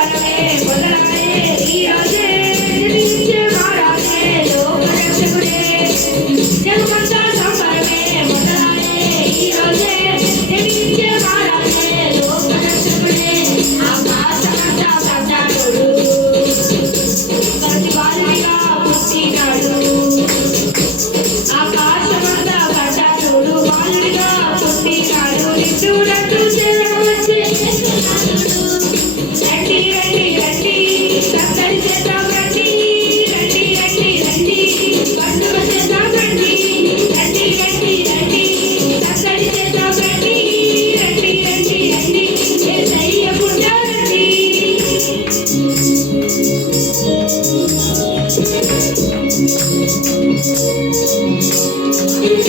I can't. Thank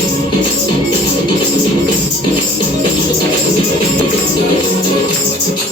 you.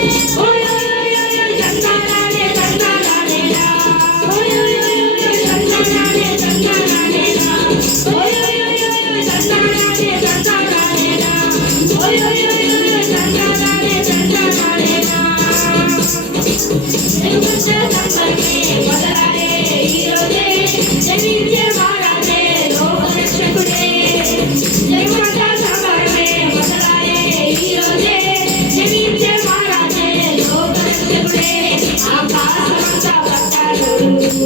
Oh!